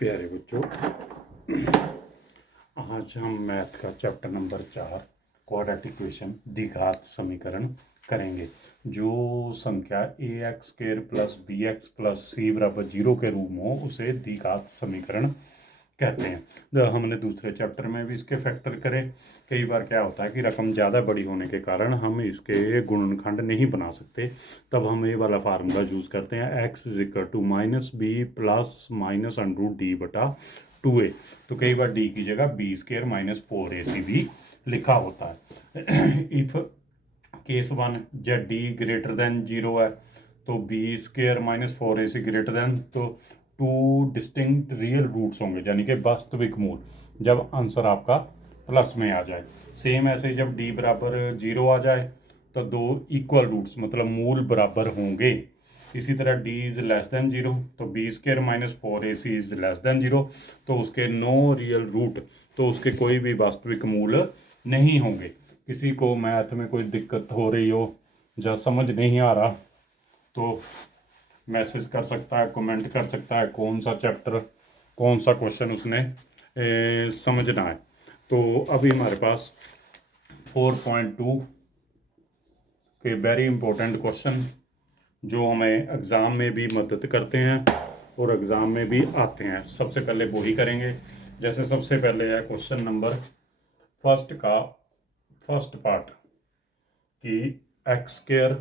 प्यारे बच्चों, आज हम मैथ का चैप्टर नंबर 4 क्वाड्रेटिक इक्वेशन द्विघात समीकरण करेंगे। जो संख्या ax² plus bx plus c बराबर 0 के रूप में हो उसे द्विघात समीकरण कहते हैं। हमने दूसरे चैप्टर में भी इसके फैक्टर करे। कई बार क्या होता है कि रकम ज़्यादा बड़ी होने के कारण हम इसके गुणनखंड नहीं बना सकते, तब हम ये वाला फार्मूला यूज़ करते हैं x = -b plus minus under D बटा 2a। तो कई बार d की जगह b² - 4ac भी लिखा होता है। इफ केस 1 जब d ग्रेटर देन 0 है तो b² - 4ac ग्रेटर देन, तो टू डिस्टिंक्ट रियल रूट्स होंगे, यानी कि वास्तविक मूल, जब आंसर आपका प्लस में आ जाए। सेम ऐसे जब d बराबर 0 आ जाए तो दो इक्वल रूट्स मतलब मूल बराबर होंगे। इसी तरह d इज लेस देन 0 तो b² - 4ac is less than 0, तो उसके नो रियल रूट, तो उसके कोई भी वास्तविक मूल नहीं होंगे। किसी को मैथ में कोई दिक्कत हो रही हो या समझ नहीं आ रहा तो मैसेज कर सकता है, कमेंट कर सकता है कौन सा चैप्टर कौन सा क्वेश्चन उसने समझना है। तो अभी हमारे पास 4.2 के वेरी इंपॉर्टेंट क्वेश्चन जो हमें एग्ज़ाम में भी मदद करते हैं और एग्ज़ाम में भी आते हैं, सबसे पहले वो ही करेंगे। जैसे सबसे पहले है क्वेश्चन नंबर फर्स्ट का फर्स्ट पार्ट कि x²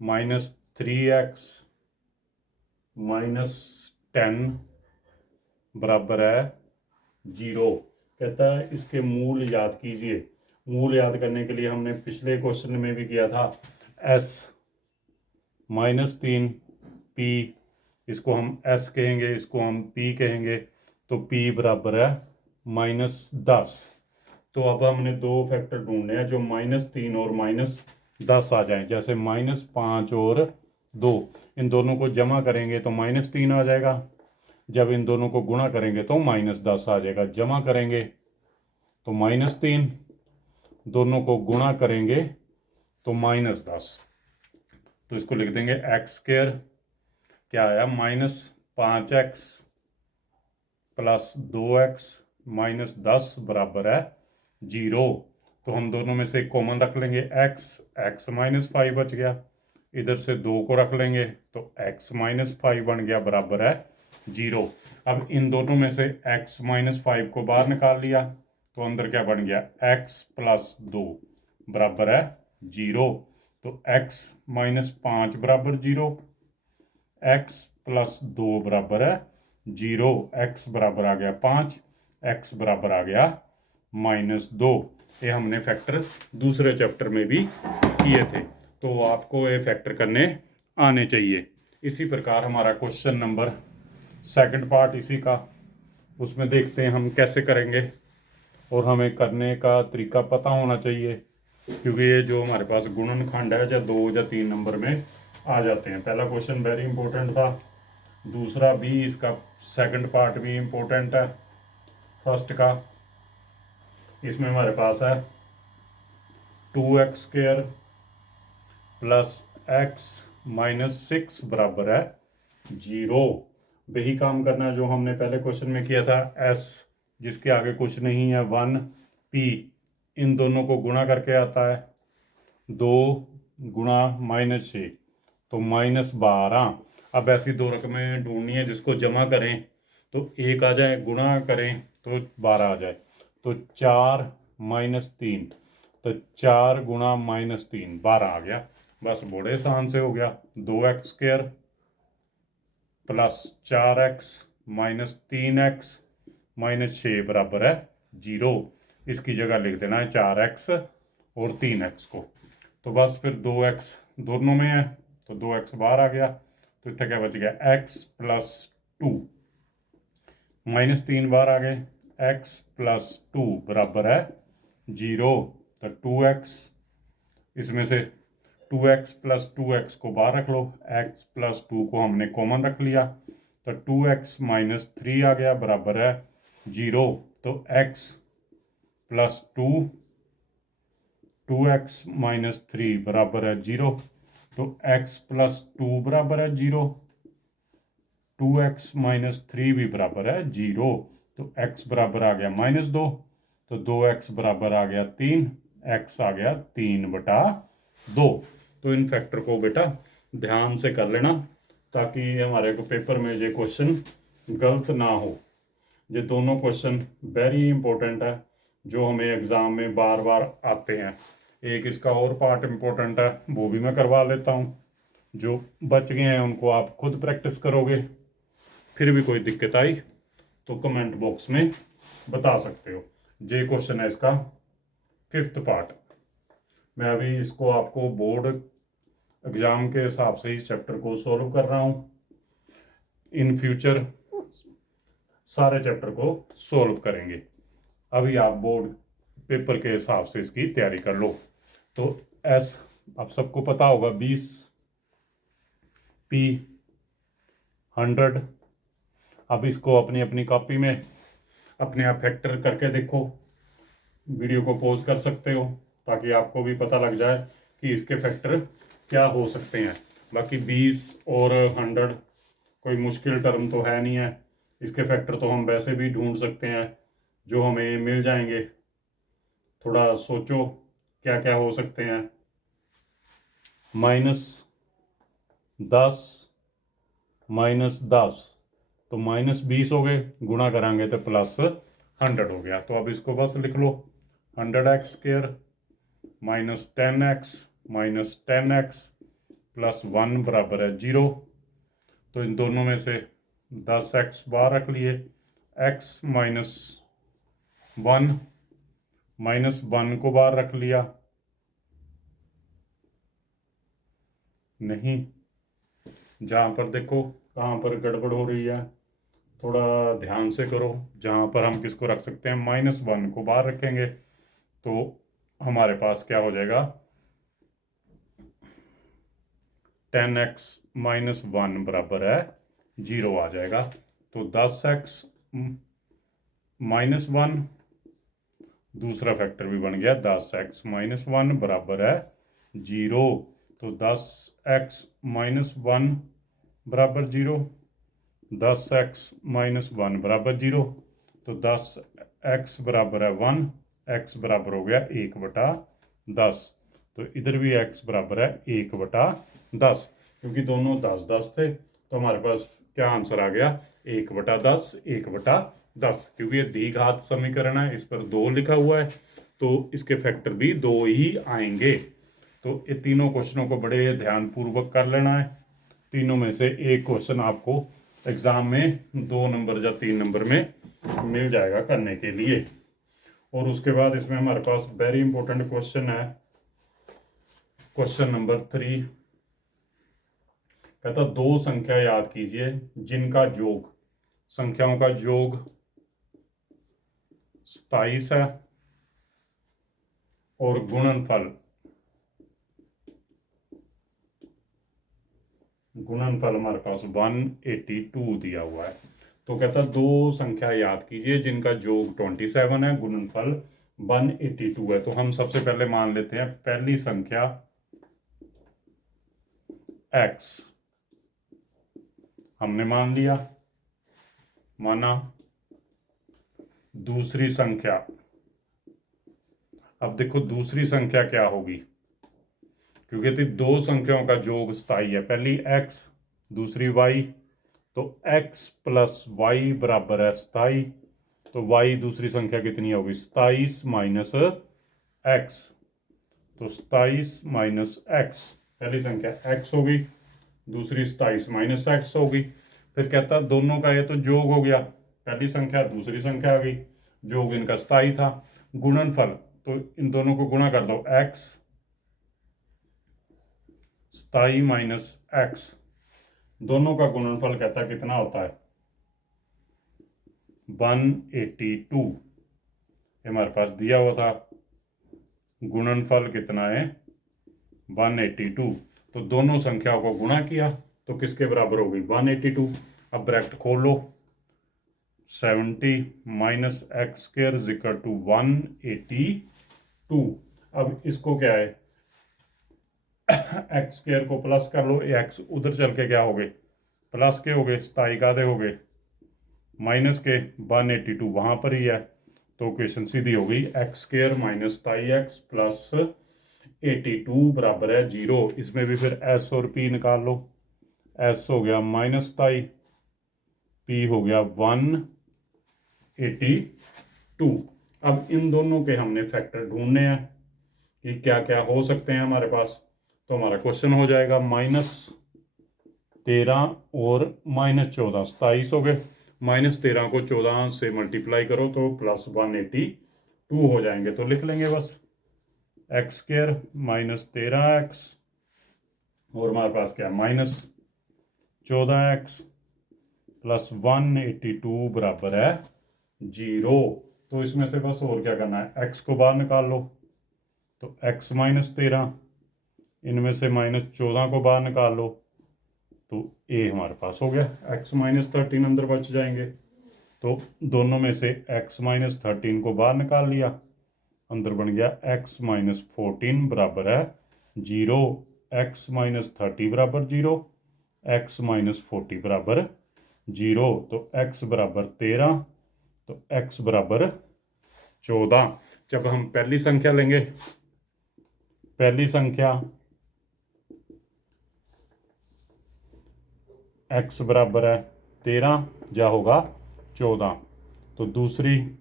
- 3x - 10 बराबर है 0। कहता है इसके मूल याद कीजिए। मूल याद करने के लिए हमने पिछले क्वेश्चन में भी किया था s -3 p, इसको हम s कहेंगे, इसको हम p कहेंगे, तो p बराबर है -10। तो अब हमने दो फैक्टर ढूंढने हैं जो -3 और -10 आ जाए। जैसे -5 और 2, इन दोनों को जमा करेंगे तो -3 आ जाएगा, जब इन दोनों को गुणा करेंगे तो -10 आ जाएगा। जमा करेंगे तो -3, दोनों को गुणा करेंगे तो -10, तो इसको लिख देंगे x² क्या आया -5x प्लस 2x - 10 बराबर है 0। तो हम दोनों में से कॉमन रख लेंगे x -5 बच गया, इधर से 2 को रख लेंगे तो x - 5 बन गया बराबर है 0। अब इन दोनों में से x - 5 को बाहर निकाल लिया तो अंदर क्या बन गया x + 2 बराबर है 0। तो x - 5 बराबर 0, x + 2 बराबर है 0। x बराबर आ गया 5, x बराबर आ गया -2। ये हमने फैक्टर दूसरे चैप्टर में भी किए थे, तो आपको ये फैक्टर करने आने चाहिए। इसी प्रकार हमारा क्वेश्चन नंबर सेकंड पार्ट इसी का, उसमें देखते हैं हम कैसे करेंगे और हमें करने का तरीका पता होना चाहिए, क्योंकि ये जो हमारे पास गुणनखंड है या 2 या 3 नंबर में आ जाते हैं। पहला क्वेश्चन वेरी इंपॉर्टेंट था, दूसरा भी, इसका सेकंड पार्ट भी इंपॉर्टेंट है फर्स्ट का। इसमें हमारे पास है 2x² प्लस x - 6 बराबर है 0। वही काम करना है जो हमने पहले क्वेश्चन में किया था। s जिसके आगे कुछ नहीं है 1 p, इन दोनों को गुणा करके आता है 2 गुणा -6 तो -12। अब ऐसी दो रकमें ढूंढनी है जिसको जमा करें तो 1 आ जाए, गुणा करें तो 12 आ जाए। तो 4 - 3, तो 4 गुणा -3 12 आ गया। बस बड़े आसान से हो गया। 2x² प्लस 4x - 3x - 6 बराबर है 0। इसकी जगह लिख देना है 4x और 3x को। तो बस फिर 2x दोनों में है तो 2x बाहर आ गया, तो इतना क्या बच गया x + 2, -3 बाहर आ गए, x + 2 बराबर है 0। तो 2x, इसमें से 2x + 2x को बाहर रख लो, x + 2 को हमने कॉमन रख लिया तो 2x - 3 आ गया बराबर है 0। तो x + 2 2x - 3 बराबर है 0। तो x + 2 बराबर है 0, 2x-3 भी बराबर है 0, तो x बराबर आ गया -2, तो 2x बराबर आ गया 3, x आ गया 3/2। तो इन फैक्टर को बेटा ध्यान से कर लेना ताकि हमारे को पेपर में ये क्वेश्चन गलत ना हो। ये दोनों क्वेश्चन वेरी इंपॉर्टेंट है जो हमें एग्ज़ाम में बार बार आते हैं। एक इसका और पार्ट इम्पोर्टेंट है, वो भी मैं करवा लेता हूँ। जो बच गए हैं उनको आप खुद प्रैक्टिस करोगे, फिर भी कोई दिक्कत आई तो कमेंट बॉक्स में बता सकते हो। ये क्वेश्चन है इसका 5th पार्ट। मैं अभी इसको आपको बोर्ड एग्ज़ाम के हिसाब से इस चैप्टर को सॉल्व कर रहा हूँ। इन फ्यूचर सारे चैप्टर को सॉल्व करेंगे। अभी आप बोर्ड पेपर के हिसाब से इसकी तैयारी कर लो। तो एस आप सबको पता होगा 20, P 100। अब इसको अपनी अपनी कॉपी में अपने आप फैक्टर करके देखो। वीडियो को पॉज कर सकते हो ताकि आपको भी पता लग जाए कि इसके फैक्टर क्या हो सकते हैं। बाकी 20 और 100 कोई मुश्किल टर्म तो है नहीं है। इसके फैक्टर तो हम वैसे भी ढूंढ सकते हैं जो हमें मिल जाएंगे। थोड़ा सोचो क्या क्या हो सकते हैं। -10 -10 तो -20 हो गए, गुणा कराएंगे तो +100 हो गया। तो अब इसको बस लिख लो 100x² -10x -10x +1 बराबर है 0। तो इन दोनों में से 10x बाहर रख लिए, x -1 -1 को बाहर रख लिया, नहीं जहाँ पर देखो कहाँ पर गड़बड़ हो रही है, थोड़ा ध्यान से करो। जहाँ पर हम किसको रख सकते हैं, -1 को बाहर रखेंगे तो हमारे पास क्या हो जाएगा 10x -1 बराबर है 0 आ जाएगा। तो 10x -1 दूसरा फैक्टर भी बन गया 10x -1 बराबर है 0। तो 10x -1 बराबर 0, 10x -1 बराबर 0। तो 10x बराबर है 1, x बराबर हो गया 1/10। तो इधर भी x बराबर है 1/10, क्योंकि दोनों 10-10 थे तो हमारे पास क्या आंसर आ गया 1/10 1/10। क्योंकि ये द्विघात समीकरण है, इस पर 2 लिखा हुआ है तो इसके फैक्टर भी 2 ही आएंगे। तो ये तीनों क्वेश्चनों को बड़े ध्यानपूर्वक कर लेना है। तीनों में से एक क्वेश्चन आपको एग्जाम में 2 नंबर या 3 नंबर में मिल जाएगा करने के लिए। और उसके बाद इसमें हमारे पास वेरी इंपॉर्टेंट क्वेश्चन है, क्वेश्चन नंबर 3। कहता 2 संख्या याद कीजिए जिनका योग, संख्याओं का योग 27 है और गुणनफल हमारे पास 182 दिया हुआ है। तो कहता 2 संख्या याद कीजिए जिनका योग 27 है, गुणनफल 182 है। तो हम सबसे पहले मान लेते हैं पहली संख्या x, हमने मान लिया, माना। दूसरी संख्या, अब देखो दूसरी संख्या क्या होगी, क्योंकि 2 संख्याओं का योग 27 है। पहली x दूसरी y, तो x + y बराबर है 27। तो y दूसरी संख्या कितनी होगी 27 - x। तो 27 - x, पहली संख्या x होगी, दूसरी 27 - x होगी। फिर कहता दोनों का ये तो योग हो गया, पहली संख्या दूसरी संख्या आ गई, योग इनका 27 था। गुणनफल, तो इन दोनों को गुणा कर दो, x 27 - x, दोनों का गुणनफल कहता कितना होता है 182। हमारे पास दिया हुआ था गुणनफल कितना है 182। तो दोनों संख्याओं को गुणा किया तो किसके बराबर हो गई 182। अब ब्रैकेट खोल लो, 70 - x² = 182। अब इसको क्या है x² को प्लस कर लो, x उधर चल के क्या हो गए प्लस के हो गए 27 का आधे हो गए, माइनस के 182 वहाँ पर ही है, तो इक्वेशन सीधी हो गई x square minus 27x plus 82 बराबर है 0। इसमें भी फिर एस और पी निकाल लो, एस हो गया -27, पी हो गया 182। अब इन दोनों के हमने फैक्टर ढूंढने हैं कि क्या क्या हो सकते हैं हमारे पास। तो हमारा क्वेश्चन हो जाएगा -13 और -14, 27 हो गए, -13 को 14 से मल्टीप्लाई करो तो +182 हो जाएंगे। तो लिख लेंगे बस एक्स स्क्र -13x और हमारे पास क्या -14x प्लस 182 बराबर है 0। तो इसमें से बस और क्या करना है, x को बाहर निकाल लो, तो x -13, इनमें से -14 को बाहर निकाल लो, तो a हमारे पास हो गया, x -13 अंदर बच जाएंगे। तो दोनों में से x -13 को बाहर निकाल लिया, अंदर बन गया x -14 बराबर है 0, x -30 बराबर 0, x -40 बराबर 0। तो x बराबर 13, तो x बराबर 14। जब हम पहली संख्या लेंगे, पहली संख्या x बराबर है 13 या होगा 14, तो दूसरी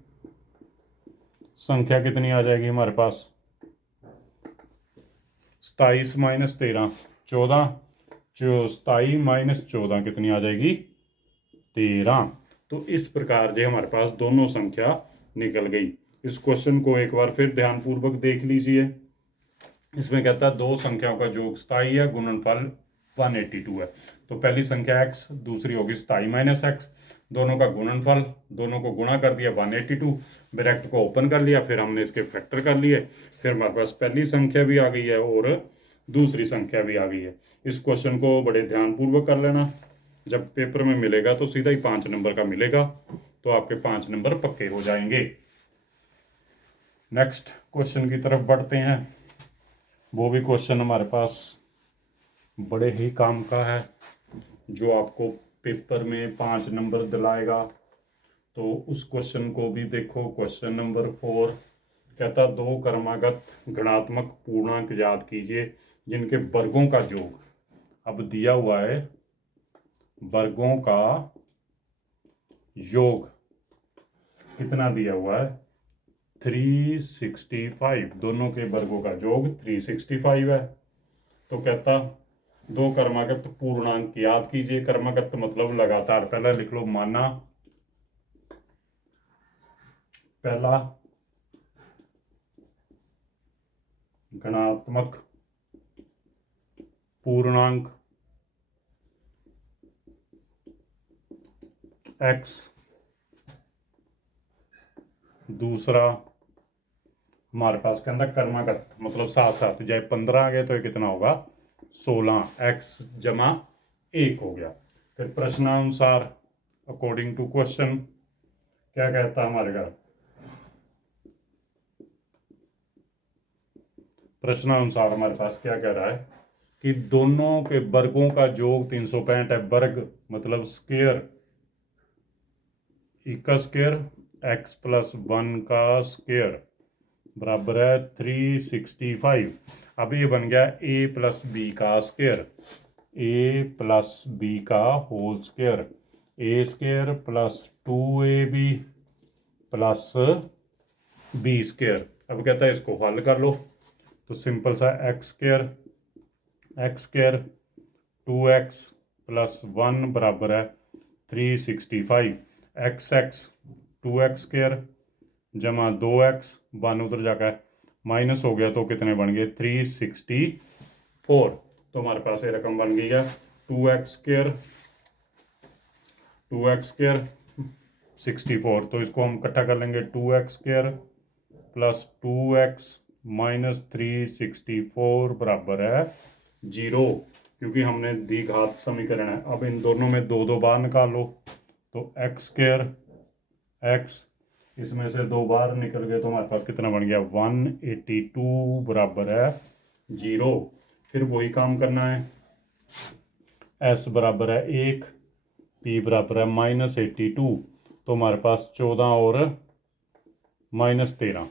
संख्या कितनी आ जाएगी हमारे पास 27 -13 14, जो 27 -14 कितनी आ जाएगी 13। तो इस प्रकार जो हमारे पास दोनों संख्या निकल गई। इस क्वेश्चन को एक बार फिर ध्यानपूर्वक देख लीजिए। इसमें कहता है दो संख्याओं का योग 27 है, गुणनफल 182 है। तो पहली संख्या x, दूसरी होगी 27 - x, दोनों का गुणनफल, दोनों को गुणा कर दिया 182, ब्रैकेट को ओपन कर लिया, फिर हमने इसके फैक्टर कर लिए, फिर हमारे पास पहली संख्या भी आ गई है और दूसरी संख्या भी आ गई है। इस क्वेश्चन को बड़े ध्यानपूर्वक कर लेना, जब पेपर में मिलेगा तो सीधा ही 5 नंबर का मिलेगा, तो आपके 5 नंबर पक्के हो जाएंगे। नेक्स्ट क्वेश्चन की तरफ बढ़ते हैं। वो भी क्वेश्चन हमारे पास बड़े ही काम का है, जो आपको पेपर में 5 नंबर दिलाएगा। तो उस क्वेश्चन को भी देखो। क्वेश्चन नंबर 4 कहता दो क्रमागत गणात्मक पूर्णांक याद कीजिए जिनके वर्गों का योग, अब दिया हुआ है वर्गों का योग कितना दिया हुआ है 365, दोनों के वर्गों का योग 365 है। तो कहता दो क्रमागत पूर्णांक याद कीजिए, क्रमागत मतलब लगातार, पहला लिख लो माना, पहला गणात्मक पूर्णांक x, दूसरा हमारे पास के अंदर क्रमागत मतलब साथ साथ, जब 15 आ गए तो ये कितना होगा 16, x जमा 1 हो गया। फिर प्रश्नानुसार अकॉर्डिंग टू क्वेश्चन क्या कहता हमारे घर, प्रश्नानुसार हमारे पास क्या कह रहा है कि दोनों के वर्गों का योग 365 है, वर्ग मतलब स्क्वायर, का स्क्वायर x + 1 का स्क्वायर बराबर है 365। अब ये बन गया a + b का स्क्वायर, a + b का whole square, a² + 2ab + b²। अब कहता है इसको हल कर लो, तो सिंपल सा x² 2x + 1 बराबर है 365, x 2x² जमा 2x, 1 उधर जाकर माइनस हो गया तो कितने बन गए 364। तो हमारे पास ये रकम बन गई है 2x² 64। तो इसको हम इकट्ठा कर लेंगे 2x² + 2x - 364 बराबर है 0, क्योंकि हमने द्विघात समीकरण है। अब इन दोनों में दो दो बार निकाल लो, तो x² x, इसमें से दो बार निकल गए तो हमारे पास कितना बन गया 182 बराबर है 0। फिर वही काम करना है, s बराबर है 1, p बराबर है -82, तो हमारे पास 14 और -13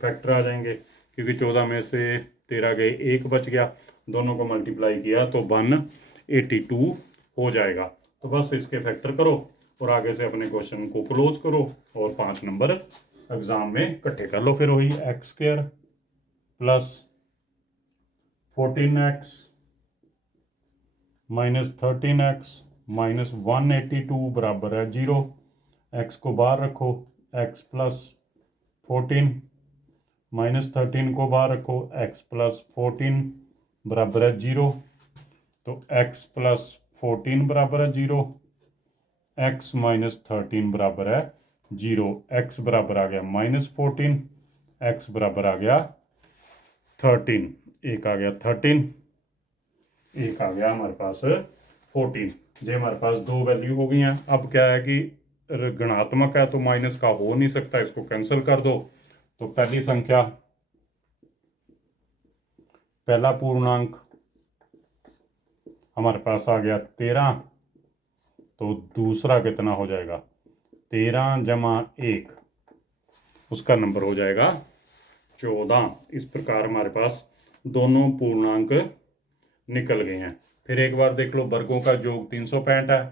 फैक्टर आ जाएंगे, क्योंकि 14 में से 13 गए, 1 बच गया, दोनों को मल्टीप्लाई किया तो 182 हो जाएगा। तो बस इसके फैक्टर करो और आगे से अपने क्वेश्चन को क्लोज करो और 5 नंबर एग्जाम में इकट्ठे कर लो। फिर वही x² plus 14x minus 13x minus 182 बराबर है 0। x को बाहर रखो, x प्लस 14 माइनस 13 को बाहर रखो, x प्लस 14 बराबर है 0। तो x प्लस 14 बराबर है 0, x माइनस 13 बराबर है 0। x बराबर आ गया -14, x बराबर आ गया 13, एक आ गया 13, एक आ गया हमारे पास 14। ये हमारे पास दो वैल्यू हो गई हैं। अब क्या है कि ऋणात्मक है तो माइनस का हो नहीं सकता, इसको कैंसिल कर दो। तो पहली संख्या, पहला पूर्णांक हमारे पास आ गया 13, तो दूसरा कितना हो जाएगा 13 जमा 1, उसका नंबर हो जाएगा 14। इस प्रकार हमारे पास दोनों पूर्णांक निकल गए हैं। फिर एक बार देख लो, वर्गों का योग 365 है,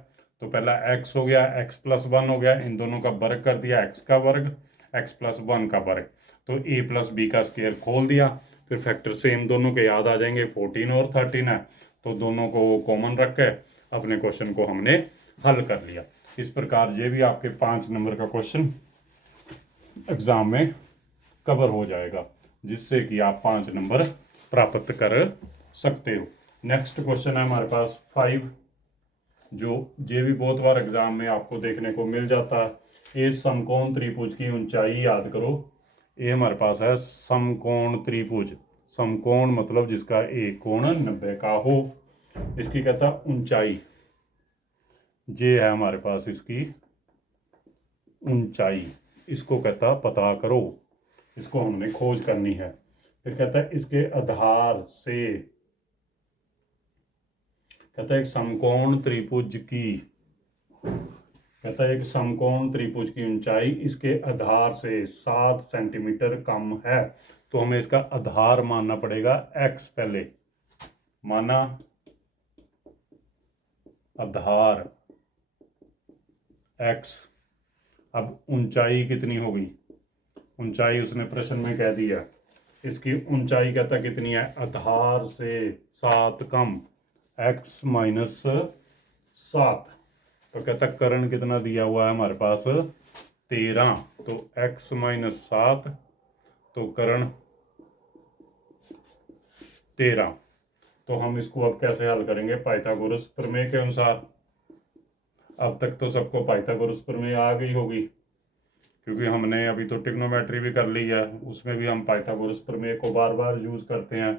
तो पहला x हो गया, x प्लस 1 हो गया, इन दोनों का वर्ग कर दिया, x का वर्ग x प्लस 1 का वर्ग, तो a प्लस b का स्क्वायर खोल दिया। फिर फैक्टर सेम दोनों के याद आ जाएंगे, 14 और 13 है, तो दोनों को कॉमन रख के अपने क्वेश्चन को हमने हल कर लिया। इस प्रकार ये भी आपके 5 नंबर का क्वेश्चन एग्जाम में कवर हो जाएगा, जिससे कि आप 5 नंबर प्राप्त कर सकते हो। नेक्स्ट क्वेश्चन है हमारे पास 5, जो ये भी बहुत बार एग्जाम में आपको देखने को मिल जाता है। इस समकोण त्रिभुज की ऊंचाई याद करो। ये हमारे पास है समकोण त्रिभुज, समकोण मतलब जिसका एक कोण 90 का हो, इसकी कहता है ऊंचाई। ये है हमारे पास इसकी ऊंचाई, इसको कहता पता करो, इसको हमने खोज करनी है। फिर कहता है इसके आधार से, कहता है एक समकोण त्रिभुज की, कहता है एक समकोण त्रिभुज की ऊंचाई इसके आधार से 7 सेंटीमीटर कम है। तो हमें इसका आधार मानना पड़ेगा x, पहले माना आधार x। अब ऊंचाई कितनी होगी, ऊंचाई उसने प्रश्न में कह दिया, इसकी ऊंचाई कहता कितनी है, आधार से 7 कम, x माइनस 7। तो कहता कर्ण कितना दिया हुआ है हमारे पास 13, तो x माइनस 7, तो कर्ण 13। तो हम इसको अब कैसे हल करेंगे, पाइथागोरस प्रमेय के अनुसार। अब तक तो सबको पाइथागोरस प्रमेय आ गई होगी, क्योंकि हमने अभी तो ट्रिग्नोमेट्री भी कर ली है, उसमें भी हम पाइथागोरस प्रमेय को बार बार यूज करते हैं।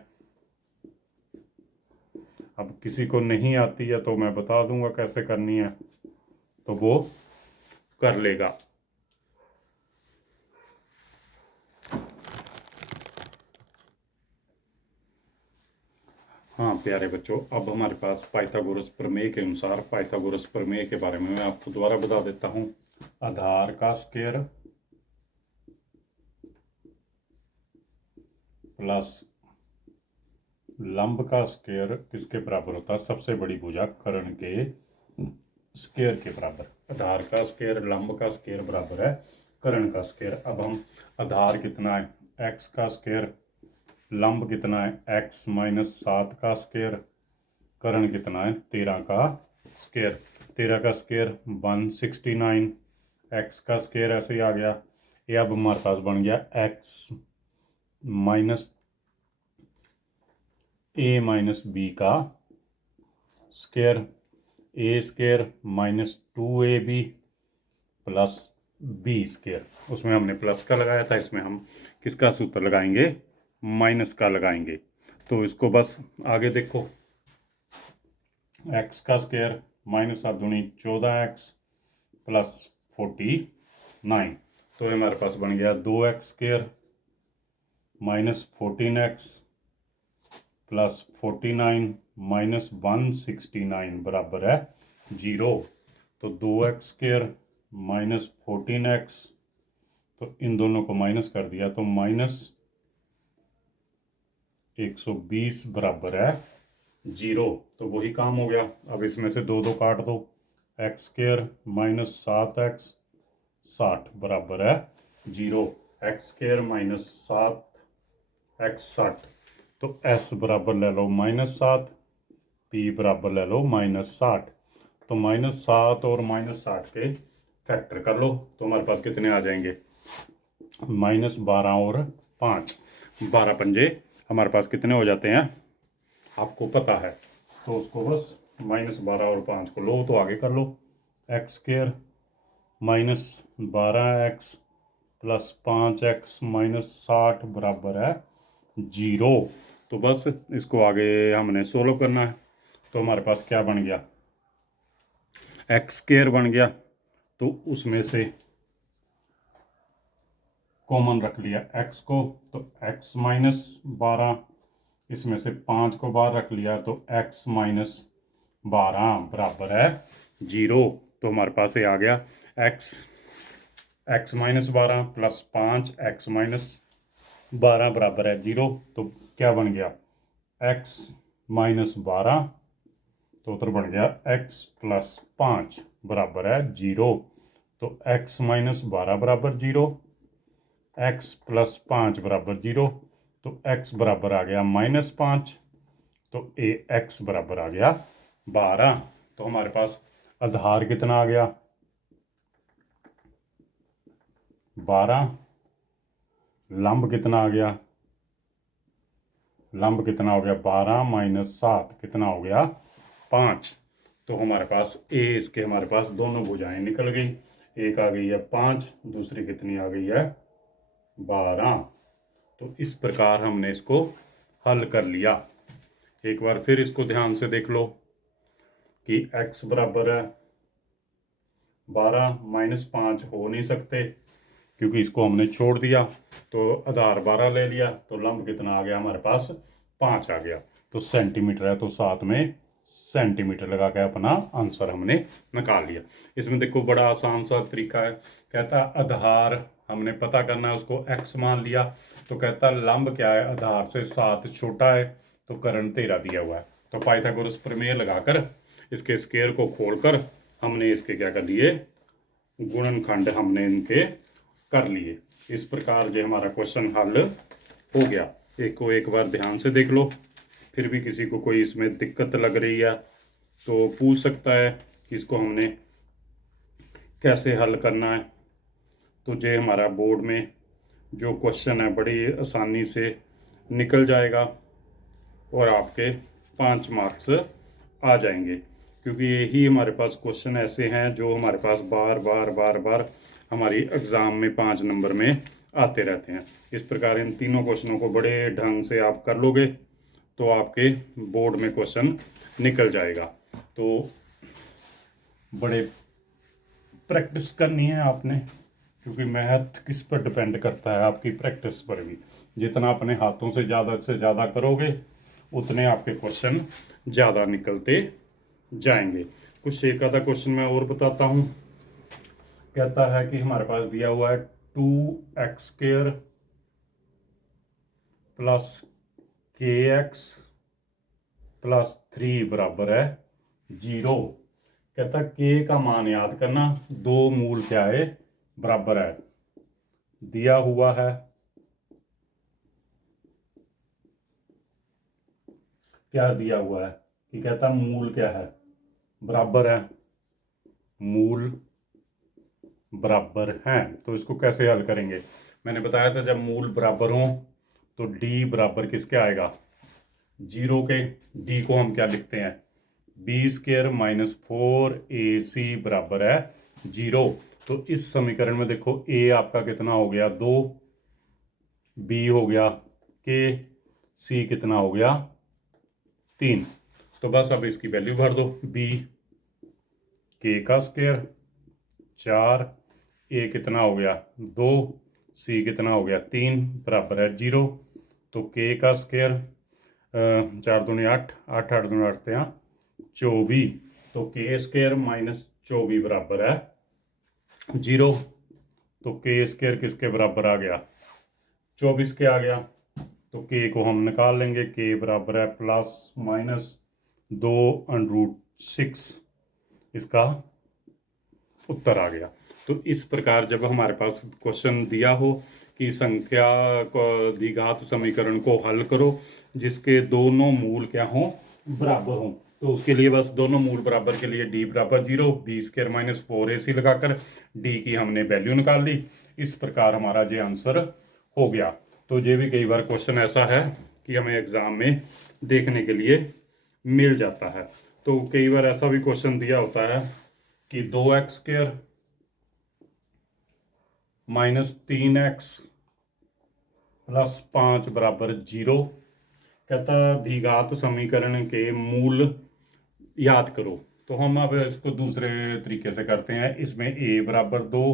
अब किसी को नहीं आती है तो मैं बता दूंगा कैसे करनी है, तो वो कर लेगा। हाँ प्यारे बच्चों, अब हमारे पास पाइथागोरस प्रमेय के अनुसार, पाइथागोरस प्रमेय के बारे में मैं आपको दोबारा बता देता हूँ। आधार का स्क्वायर प्लस लंब का स्क्वायर किसके बराबर होता है, सबसे बड़ी भुजा कर्ण के स्क्वायर के बराबर। आधार का स्क्वायर लंब का स्क्वायर बराबर है कर्ण का स्क्वायर। अब हम आधार कितना है x का स्क्वायर, लंब कितना है x माइनस 7 का स्क्वायर, कर्ण कितना है 13 का स्क्वायर। 13 का स्क्वायर 169, x का स्क्वायर ऐसे ही आ गया। ये अब हमारे पास बन गया x minus a minus b का square, a square minus 2ab plus b square. उसमें हमने प्लस का लगाया था, इसमें हम किसका सूत्र लगाएंगे, माइनस का लगाएंगे। तो इसको बस आगे देखो, x का स्क्वायर माइनस 7 दूनी 14x प्लस 49, तो हमारे पास बन गया 2x square minus 14x plus 49 minus 169 बराबर है 0। तो 2x² माइनस 14x, तो इन दोनों को माइनस कर दिया तो माइनस 120 बराबर है 0। तो वही काम हो गया। अब इसमें से 2 2 काट दो, x² माइनस 7x 60 बराबर है 0। x² माइनस 7x 60, तो s बराबर ले लो -7, p बराबर ले लो -60। तो -7 और -60 के फैक्टर कर लो तो हमारे पास कितने आ जाएंगे, -12 और 5, 12 पंजे हमारे पास कितने हो जाते हैं आपको पता है। तो उसको बस -12 और 5 को लो तो आगे कर लो। x² -12x प्लस 5x -60 बराबर है 0। तो बस इसको आगे हमने सोल्व करना है। तो हमारे पास क्या बन गया, x² बन गया, तो उसमें से कॉमन रख लिया x को, तो x -12, इसमें से 5 को बाहर रख लिया तो x -12 बराबर है 0। तो हमारे पास ये आ गया x -12 प्लस 5 x -12 बराबर है 0। तो क्या बन गया, x -12, तो उत्तर बन गया x प्लस 5 बराबर है 0। तो x -12 बराबर 0, x प्लस 5 बराबर 0, तो x बराबर आ गया -5, तो ए x बराबर आ गया 12। तो हमारे पास आधार कितना आ गया, 12। लंब कितना आ गया, लंब कितना हो गया 12 - 7 कितना हो गया 5। तो हमारे पास ए इसके हमारे पास दोनों भुजाएं निकल गई, एक आ गई है 5, दूसरी कितनी आ गई है 12। तो इस प्रकार हमने इसको हल कर लिया। एक बार फिर इसको ध्यान से देख लो कि x बराबर है 12 -5 हो नहीं सकते क्योंकि इसको हमने छोड़ दिया, तो आधार 12 ले लिया, तो लंब कितना आ गया हमारे पास 5 आ गया। तो सेंटीमीटर है तो साथ में सेंटीमीटर लगा के अपना आंसर हमने निकाल लिया। इसमें देखो बड़ा आसान सा तरीका है, कहता आधार हमने पता करना है, उसको x मान लिया, तो कहता लंब क्या है, आधार से 7 छोटा है, तो कर्ण 13 दिया हुआ है। तो पाइथागोरस प्रमेय लगाकर इसके स्क्वायर को खोलकर हमने इसके क्या कर लिए, गुणनखंड हमने इनके कर लिए। इस प्रकार जो हमारा क्वेश्चन हल हो गया। एक को एक बार ध्यान से देख लो, फिर भी किसी को कोई इसमें दिक्कत लग रही है तो पूछ सकता है कि इसको हमने कैसे हल करना है। तो जो हमारा बोर्ड में जो क्वेश्चन है बड़ी आसानी से निकल जाएगा और आपके 5 मार्क्स आ जाएंगे, क्योंकि यही हमारे पास क्वेश्चन ऐसे हैं जो हमारे पास बार बार बार बार हमारी एग्ज़ाम में 5 नंबर में आते रहते हैं। इस प्रकार इन तीनों क्वेश्चनों को बड़े ढंग से आप कर लोगे तो आपके बोर्ड में क्वेश्चन निकल जाएगा। तो बड़े प्रैक्टिस करनी है आपने, क्योंकि मैथ किस पर डिपेंड करता है, आपकी प्रैक्टिस पर भी। जितना अपने हाथों से ज़्यादा करोगे उतने आपके क्वेश्चन ज़्यादा निकलते जाएंगे। कुछ एक आधा क्वेश्चन मैं और बताता हूँ। कहता है कि हमारे पास दिया हुआ है 2x² प्लस kx प्लस 3 बराबर है 0। कहता k का मान याद करना, दो मूल क्या है बराबर है, दिया हुआ है क्या दिया हुआ है कि कहता मूल क्या है बराबर है, मूल बराबर हैं। तो इसको कैसे हल करेंगे, मैंने बताया था जब मूल बराबर हों तो d बराबर किसके आएगा 0 के। d को हम क्या लिखते हैं, b² - 4ac बराबर है 0। तो इस समीकरण में देखो a आपका कितना हो गया 2, b हो गया k, c कितना हो गया 3। तो बस अब इसकी वैल्यू भर दो, b k का स्क्वायर 4, a कितना हो गया 2, c कितना हो गया 3 बराबर है 0। तो k का स्क्वायर 4 दूनी 8, 8 8 दूनी 8 24, तो के स्क्वायर माइनस 24 बराबर है 0। तो के स्क्वायर किसके बराबर आ गया, 24 के आ गया। तो के को हम निकाल लेंगे, के बराबर है प्लस माइनस 2√6, इसका उत्तर आ गया। तो इस प्रकार जब हमारे पास क्वेश्चन दिया हो कि संख्या को द्विघात समीकरण को हल करो जिसके दोनों मूल क्या हों, बराबर हों, तो उसके लिए बस दोनों मूल बराबर के लिए d बराबर 0, बी स्क्वायर माइनस 4ac लगाकर d की हमने वैल्यू निकाल ली। इस प्रकार हमारा ये आंसर हो गया। तो ये भी कई बार क्वेश्चन ऐसा है कि हमें एग्जाम में देखने के लिए मिल जाता है। तो कई बार ऐसा भी क्वेश्चन दिया होता है कि 2x square minus 3x plus 5 बराबर 0। कहता द्विघात समीकरण के मूल याद करो। तो हम अब इसको दूसरे तरीके से करते हैं। इसमें a बराबर 2,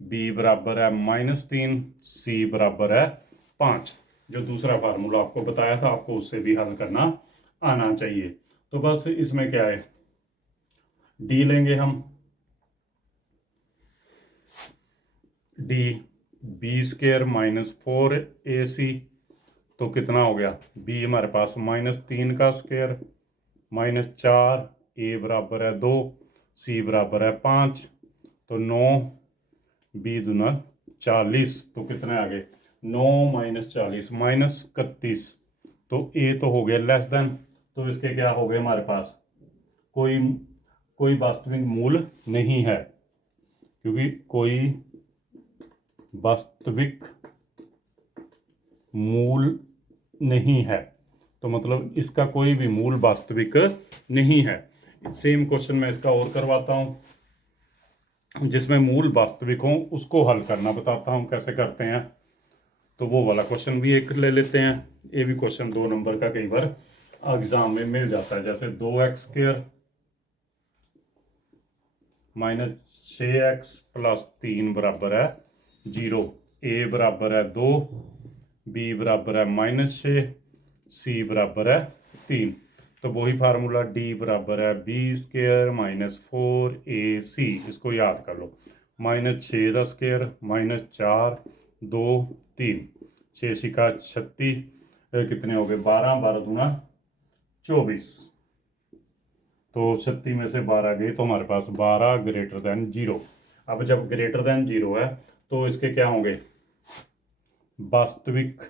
b बराबर है -3, c बराबर है 5। जो दूसरा फार्मूला आपको बताया था आपको उससे भी हल करना आना चाहिए। तो बस इसमें क्या है, d लेंगे हम, d B square minus 4ac, तो कितना हो गया, b हमारे पास -3 का स्क्वायर -4, a बराबर है 2, c बराबर है 5, तो 9, b दूना 40, तो कितने आ गए 9 - 40 -31। तो a तो हो गया लेस देन, तो इसके क्या हो गए हमारे पास कोई वास्तविक मूल नहीं है, क्योंकि कोई वास्तविक मूल नहीं है, तो मतलब इसका कोई भी मूल वास्तविक नहीं है। सेम क्वेश्चन मैं इसका और करवाता हूं जिसमें मूल वास्तविक हो, उसको हल करना बताता हूं कैसे करते हैं। तो वो वाला क्वेश्चन भी एक ले लेते हैं। ये भी क्वेश्चन 2 नंबर का कई बार एग्जाम में मिल जाता है। जैसे 2x स्क्वायर -6x प्लस 3 बराबर है 0, a बराबर है 2, b बराबर है -6, c बराबर है 3। तो वही फार्मूला d बराबर है बी स्क्वायर माइनस 4ac, इसको याद कर लो। -6 का स्क्वायर -4 2 3, 6 का 36, कितने हो गए 12, 12 दूना 24। तो 36 में से 12 गए तो हमारे पास 12 ग्रेटर देन 0। अब जब ग्रेटर देन 0 है तो इसके क्या होंगे, वास्तविक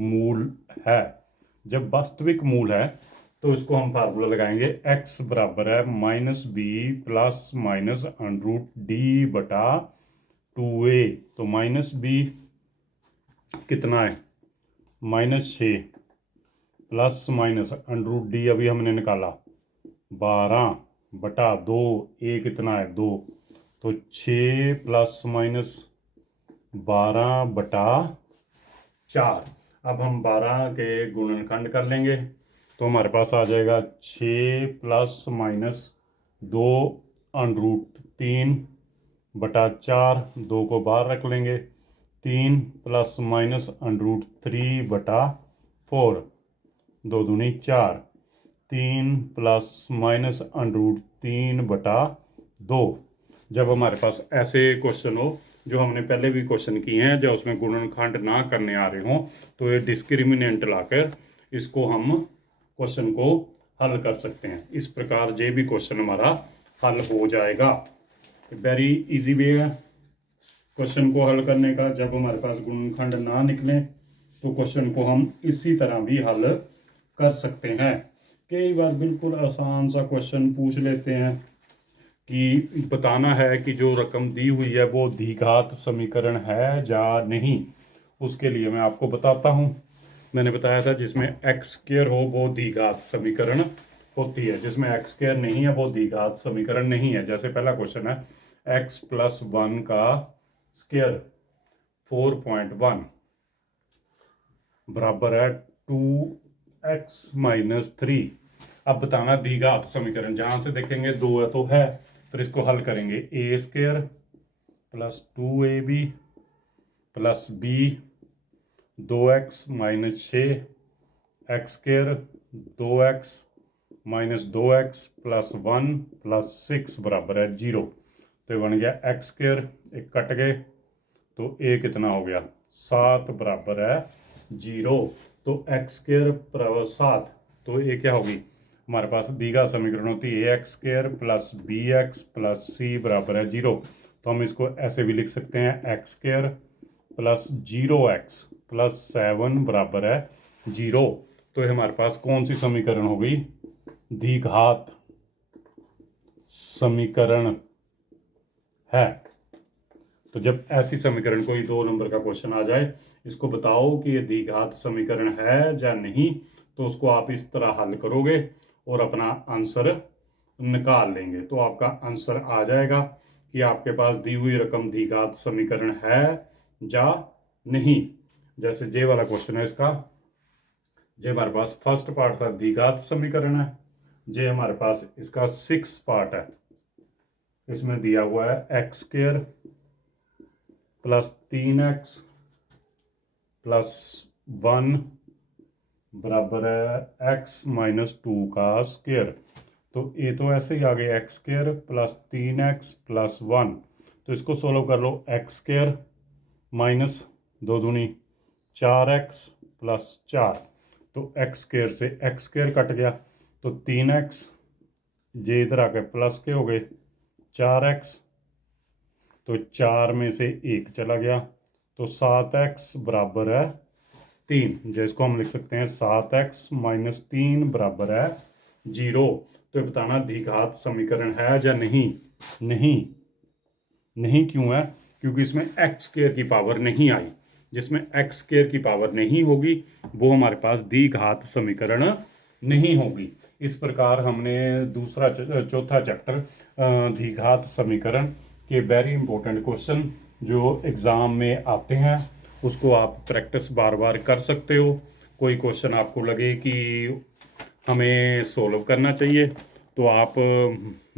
मूल है। जब वास्तविक मूल है तो इसको हम फार्मूला लगाएंगे, x बराबर है -b प्लस माइनस √d बटा 2a। तो -b कितना है -6 प्लस माइनस √d अभी हमने निकाला 12 बटा 2, a कितना है 2, तो 6 प्लस माइनस 12 बटा 4। अब हम 12 के गुणनखंड कर लेंगे तो हमारे पास आ जाएगा 6 प्लस माइनस 2 √3 बटा 4, 2 को बाहर रख लेंगे, 3 प्लस माइनस √3 बटा 4, 2 दूनी 4, 3 प्लस माइनस √3 बटा 2। जब हमारे पास ऐसे क्वेश्चन हो जो हमने पहले भी क्वेश्चन किए हैं, जब उसमें गुणनखंड ना करने आ रहे हों, तो ये डिस्क्रिमिनेंट लाकर इसको हम क्वेश्चन को हल कर सकते हैं। इस प्रकार ये भी क्वेश्चन हमारा हल हो जाएगा। वेरी इजी वे है क्वेश्चन को हल करने का। जब हमारे पास गुणनखंड ना निकले तो क्वेश्चन को हम इसी तरह भी हल कर सकते हैं। कई बार बिल्कुल आसान सा क्वेश्चन पूछ लेते हैं कि बताना है कि जो रकम दी हुई है वो द्विघात समीकरण है या नहीं। उसके लिए मैं आपको बताता हूँ। मैंने बताया था जिसमें एक्स स्क्वायर हो वो द्विघात समीकरण होती है, जिसमें एक्स स्क्वायर नहीं है वो द्विघात समीकरण नहीं है। जैसे पहला क्वेश्चन है x प्लस 1 का स्क्वायर 4.1 बराबर है 2x माइनस 3। अब बताना द्विघात समीकरण, जहां से देखेंगे 2 है तो है, फिर इसको हल करेंगे a square plus 2ab plus b 2x minus 6 x square 2x minus 2x plus 1 plus 6 बराबर है 0। तो ये बन गया एक्स स्क्र, एक कट गए तो ए कितना हो गया 7 बराबर है 0। तो एक्स स्क्र बराबर 7, तो ये क्या होगी हमारे पास द्विघात समीकरण होती है x square plus b x plus c बराबर है 0। तो हम इसको ऐसे भी लिख सकते हैं x square plus 0x plus 7 बराबर है 0। तो ये हमारे पास कौन सी समीकरण हो गई द्विघात समीकरण है। तो जब ऐसी समीकरण कोई 2 नंबर का क्वेश्चन आ जाए, इसको बताओ कि ये द्विघात समीकरण है या नहीं, तो उसको आप इस तरह हल करोगे और अपना आंसर निकाल लेंगे। तो आपका आंसर आ जाएगा कि आपके पास दी हुई रकम द्विघात समीकरण है या नहीं। जैसे जे वाला क्वेश्चन है इसका, जे हमारे पास फर्स्ट पार्ट था द्विघात समीकरण है, जे हमारे पास इसका 6 पार्ट है। इसमें दिया हुआ है x square plus 3x plus 1 बराबर है x माइनस 2 का स्क्र। तो ये तो ऐसे ही आ गया x square plus 3x plus 1। तो इसको सोल्व कर लो, एक्स स्क्र माइनस 2 दूनी 4x प्लस 4। तो एक्स स्क्र से एक्स स्क्र कट गया, तो 3x जे इधर आके प्लस के हो गए 4x, तो 4 में से 1 चला गया, तो 7x बराबर है 3। जिसको हम लिख सकते हैं 7x माइनस 3 बराबर है 0। तो ये बताना द्विघात समीकरण है या नहीं। नहीं, नहीं क्यों है? क्योंकि इसमें एक्स स्क्र की पावर नहीं आई। जिसमें एक्स स्क्र की पावर नहीं होगी वो हमारे पास द्विघात समीकरण नहीं होगी। इस प्रकार हमने चौथा चैप्टर द्विघात समीकरण के वेरी इंपॉर्टेंट क्वेश्चन जो एग्ज़ाम में आते हैं उसको आप प्रैक्टिस बार बार कर सकते हो। कोई क्वेश्चन आपको लगे कि हमें सोल्व करना चाहिए तो आप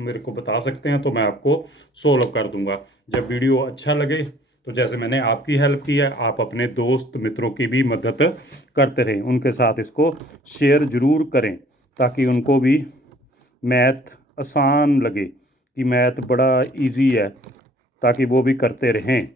मेरे को बता सकते हैं, तो मैं आपको सोल्व कर दूंगा। जब वीडियो अच्छा लगे तो जैसे मैंने आपकी हेल्प की है, आप अपने दोस्त मित्रों की भी मदद करते रहें, उनके साथ इसको शेयर ज़रूर करें ताकि उनको भी मैथ आसान लगे कि मैथ बड़ा इजी है, ताकि वो भी करते रहें।